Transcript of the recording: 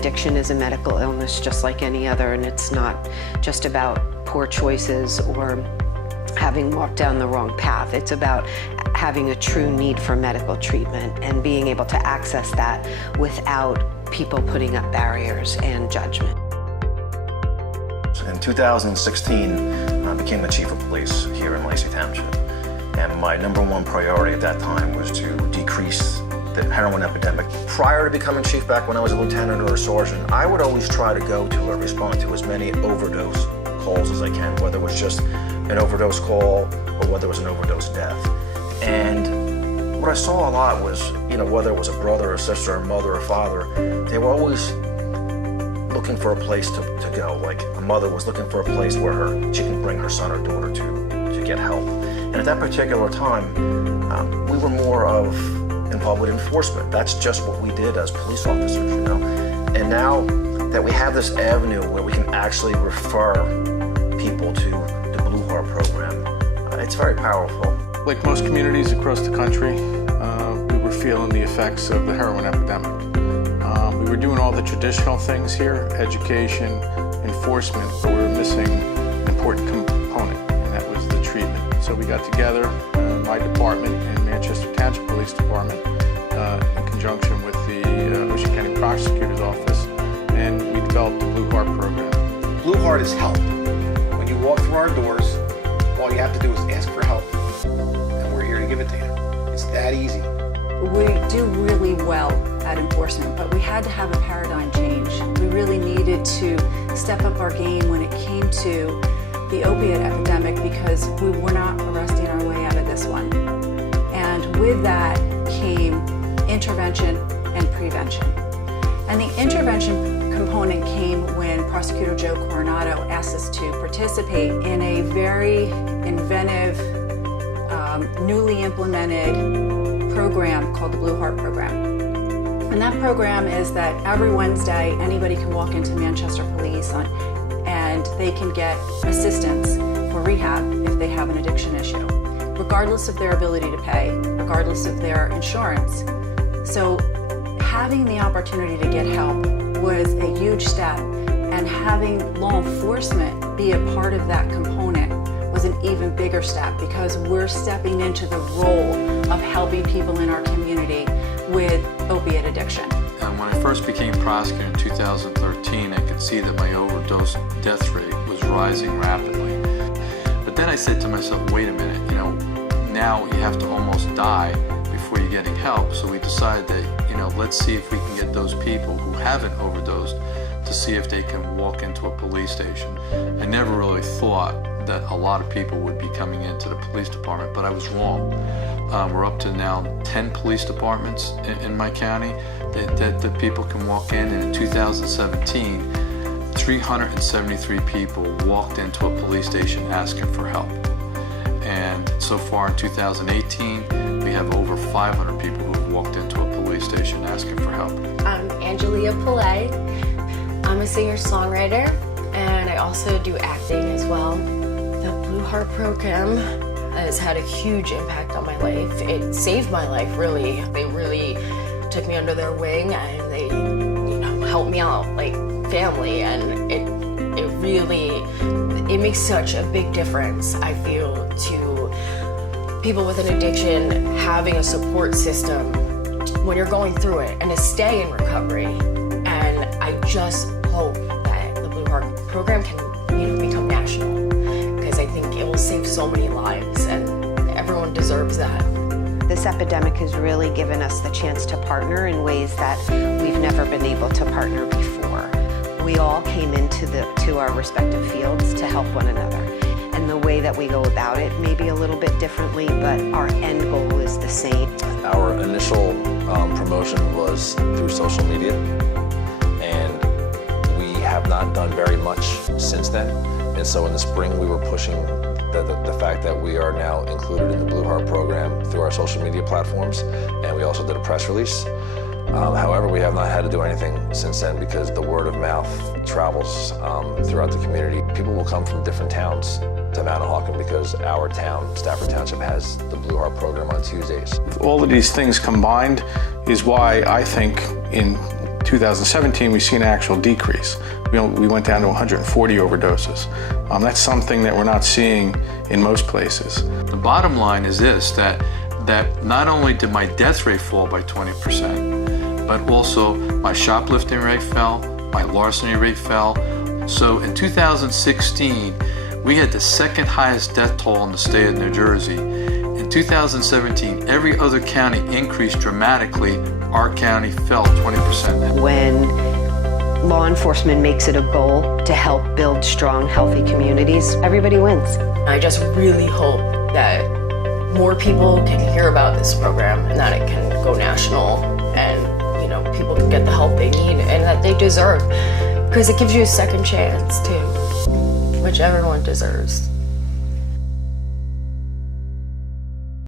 addiction is a medical illness just like any other, and it's not just about poor choices or having walked down the wrong path. It's about having a true need for medical treatment and being able to access that without people putting up barriers and judgment. In 2016, I became the chief of police here in Lacey Township. And my #1 priority at that time was to decrease the heroin epidemic. Prior to becoming chief, back when I was a lieutenant or a sergeant, I would always try to go to or respond to as many overdose calls as I can, whether it was just an overdose call or whether it was an overdose death. And what I saw a lot was, whether it was a brother or sister or mother or father, they were always looking for a place to go. Like a mother was looking for a place where she can bring her son or daughter to get help. And at that particular time, we were more of involved with enforcement. That's just what we did as police officers, And now that we have this avenue where we can actually refer people to the Blue HART program, it's very powerful. Like most communities across the country, we were feeling the effects of the heroin epidemic. We were doing all the traditional things here, education, enforcement, but we were missing an important component, and that was the treatment. So we got together, my department and Manchester Township Police Department, in conjunction with the Ocean County Prosecutor's Office, and we developed the Blue HART program. Blue HART is help. When you walk through our doors, all you have to do is ask for help, and we're here to give it to you. It's that easy. We do really well at enforcement, but we had to have a paradigm change. We really needed to step up our game when it came to the opiate epidemic because we were not arresting our way out of this one. And with that came intervention and prevention. And the intervention component came when Prosecutor Joe Coronado asked us to participate in a very inventive, newly implemented program called the Blue HART program. And that program is that every Wednesday, anybody can walk into Manchester Police and they can get assistance for rehab if they have an addiction issue, regardless of their ability to pay, regardless of their insurance. So having the opportunity to get help was a huge step, and having law enforcement be a part of that component was an even bigger step because we're stepping into the role of helping people in our community with opiate addiction. And when I first became prosecutor in 2013, I could see that my overdose death rate was rising rapidly. But then I said to myself, wait a minute, now you have to almost die before you're getting help. So we decided that, let's see if we can get those people who haven't overdosed to see if they can walk into a police station. I never really thought that a lot of people would be coming into the police department, but I was wrong. We're up to now 10 police departments in my county that people can walk in, and in 2017, 373 people walked into a police station asking for help. And so far in 2018, we have over 500 people who have walked into a police station asking for help. I'm Angelia Pillay. I'm a singer-songwriter, and I also do acting as well. The Blue HART program has had a huge impact on my life. It saved my life, really. They really took me under their wing, and they, helped me out like family, and it makes such a big difference, I feel, to people with an addiction, having a support system when you're going through it, and to stay in recovery. And I just hope that the Blue HART program can, become national, because I think it will save so many lives, and everyone deserves that. This epidemic has really given us the chance to partner in ways that we've never been able to partner before. We all came into our respective fields to help one another. And the way that we go about it may be a little bit differently, but our end goal is the same. Our initial promotion was through social media, and we have not done very much since then. And so in the spring, we were pushing the fact that we are now included in the Blue HART program through our social media platforms, and we also did a press release. However, we have not had to do anything since then because the word of mouth travels throughout the community. People will come from different towns to Manahawkin because our town, Stafford Township, has the Blue HART program on Tuesdays. All of these things combined is why I think in 2017, we see an actual decrease. We went down to 140 overdoses. That's something that we're not seeing in most places. The bottom line is this, that not only did my death rate fall by 20%, but also my shoplifting rate fell, my larceny rate fell. So in 2016, we had the second highest death toll in the state of New Jersey. In 2017, every other county increased dramatically. Our county fell 20%. When law enforcement makes it a goal to help build strong, healthy communities, everybody wins. I just really hope that more people can hear about this program and that it can go national and, you know, people can get the help they need and that they deserve, because it gives you a second chance too, which everyone deserves.